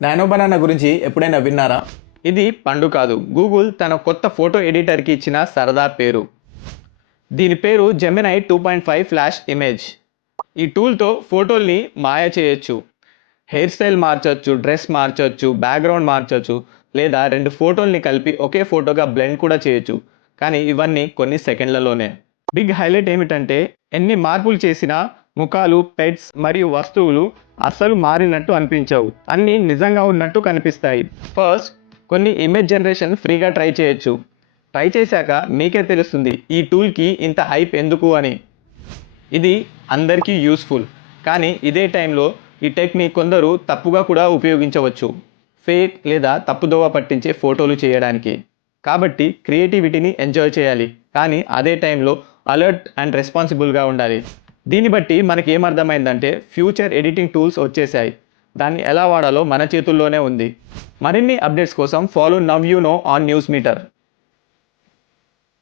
Nano banana గురించి ఎప్పుడైనా విన్నారా? ఇది పండు కాదు. గూగుల్ తన కొత్త ఫోటో ఎడిటర్కి ఇచ్చిన సరదా పేరు. దీని పేరు జెమినై 2.5 ఫ్లాష్ ఇమేజ్. ఈ టూల్తో ఫోటోల్ని మాయ చేయొచ్చు, హెయిర్ స్టైల్ మార్చొచ్చు, డ్రెస్ మార్చొచ్చు, బ్యాక్గ్రౌండ్ మార్చొచ్చు, లేదా రెండు ఫోటోల్ని కలిపి ఒకే ఫోటోగా బ్లెండ్ కూడా చేయొచ్చు. కానీ ఇవన్నీ కొన్ని సెకండ్లలోనే. బిగ్ హైలైట్ ఏమిటంటే ఎన్ని మార్పులు చేసినా ముఖాలు, పెట్స్ మరియు వస్తువులు అస్సలు మారినట్టు అనిపించవు. అన్నీ నిజంగా ఉన్నట్టు కనిపిస్తాయి. ఫస్ట్ కొన్ని ఇమేజ్ జనరేషన్ ఫ్రీగా ట్రై చేయొచ్చు. ట్రై చేశాక మీకే తెలుస్తుంది ఈ టూల్కి ఇంత హైప్ ఎందుకు అని. ఇది అందరికీ యూస్ఫుల్, కానీ ఇదే టైంలో ఈ టెక్ని కొందరు తప్పుగా కూడా ఉపయోగించవచ్చు, ఫేక్ లేదా తప్పుదోవ పట్టించే ఫోటోలు చేయడానికి. కాబట్టి క్రియేటివిటీని ఎంజాయ్ చేయాలి, కానీ అదే టైంలో అలర్ట్ అండ్ రెస్పాన్సిబుల్గా ఉండాలి. దీన్ని బట్టి మనకి ఏమర్థమైందంటే ఫ్యూచర్ ఎడిటింగ్ టూల్స్ వచ్చేసాయి. దాన్ని ఎలా వాడాలో మన చేతుల్లోనే ఉంది. మరిన్ని అప్డేట్స్ కోసం follow now you know on News metre.